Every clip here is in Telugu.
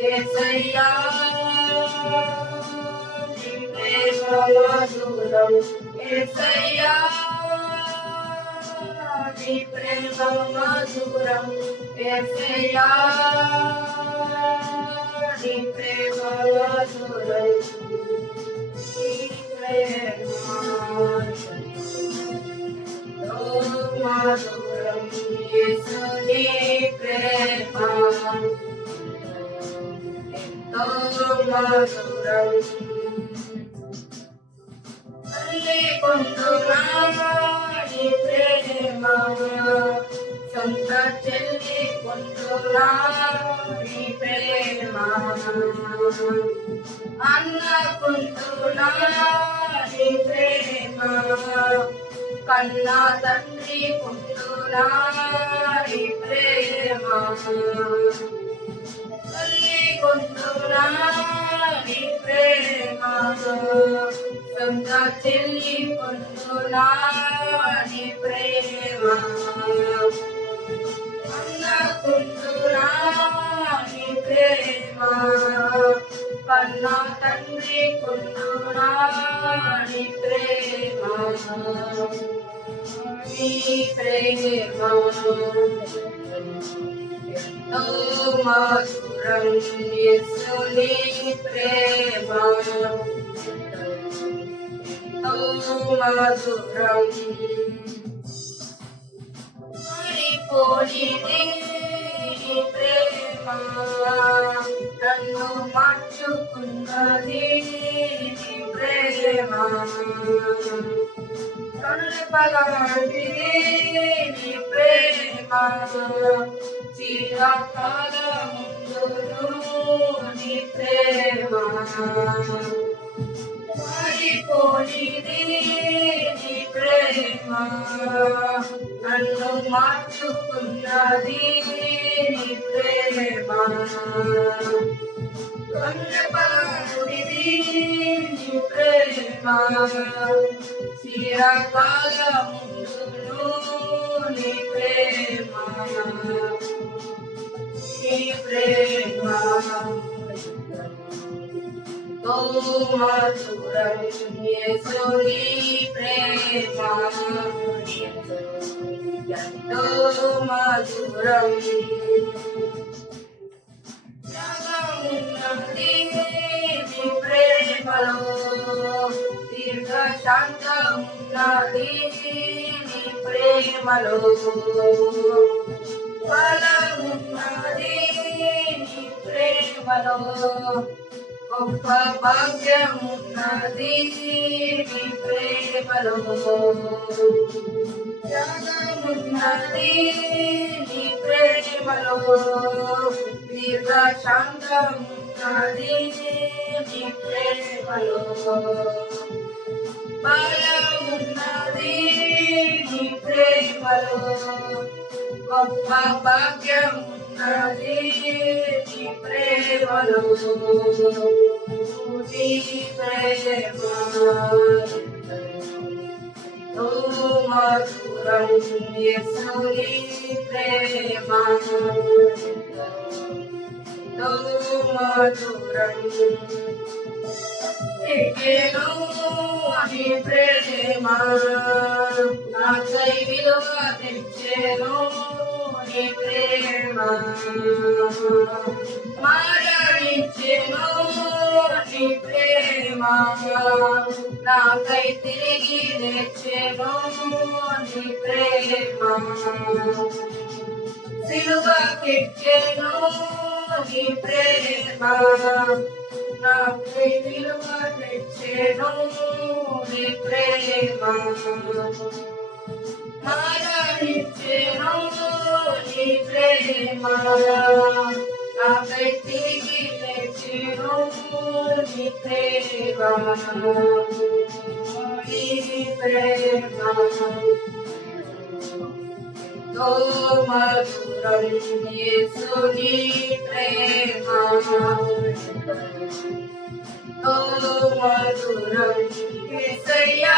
It's a young, it's a young, it's a young. प्रेमं मधुरं व्यथया मधुरं यसुनि प्रेमा मधुरं कुन्दुमाणि प्रेम ప్రేమ మధురం నీ ప్రేమ. తో నీ ప్రేమ ఎంతో మధురం తల్లి కొంటున్నాని ప్రేమ ప్రేమ. అన్నకుంటున్నాని ప్రేమ కన్నా తండ్రి కుంటున్నాని ప్రేమ తల్లి కొంటున్నాని ప్రేమ సొంత చెల్లి కొంటున్నాని ప్రేమ అన్నకుంటున్నాని ప్రేమ కన్నా తండ్రి కొంటున్నాని ప్రేమ నీ ప్రేమ ఎంతో మధురం యేసుని ప్రేమ ఎంతో మధురం మరిపోనిది నీ ప్రేమ నన్ను మార్చుకున్నది నీ ప్రేమ కనుపలాంటిది నీ ప్రేమ చిరకాల ముందును నీ ప్రేమ మారిపోనిది నీ ప్రేమ నన్ను మార్చుకున్నది నీ ప్రేమ. కన్నపలాంటిది నీ ప్రేమ. చిరకాల నీ ప్రేమ. सुरं येसुरी प्रेमा यन्तो मधुरम् देवि प्रेमलो दीर्घशान्तं देवि प्रेमलो फलमुन्नदेवि प्रेमलो గొప్ప భాగ్యమున్నది నీ ప్రేమలో. త్యాగమున్నది నీ ప్రేమలో. దీర్ఘశాంతమున్నది నీ ప్రేమలో. బలమున్నది నీ ప్రేమలో. గొప్ప భాగ్యమున్నది నీ ప్రేమలో నీ ప్రేమ తో మధురం యేసుని ప్రేమ తో మధురం ఎక్కేను నీ ప్రేమ నాకై విలువ తెచ్చేను నీ ప్రేమ మరణించెను నీ ప్రేమ నాకై తిరిగి తెచ్చెను నీ ప్రేమ సిలువకెక్కెను నీ ప్రేమ నాకై విలువ తెచ్చెను నీ ప్రేమ మరణించెను నీ ప్రేమ నాకై తిరిగి తెచ్చెను నీ ప్రేమ నీ ప్రేమ ఎంతో మధురం యేసుని ప్రేమ ఎంతో మధురం యేసయ్యా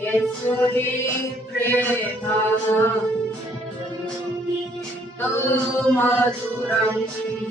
예수리 प्रेमा। तु मधुरम्।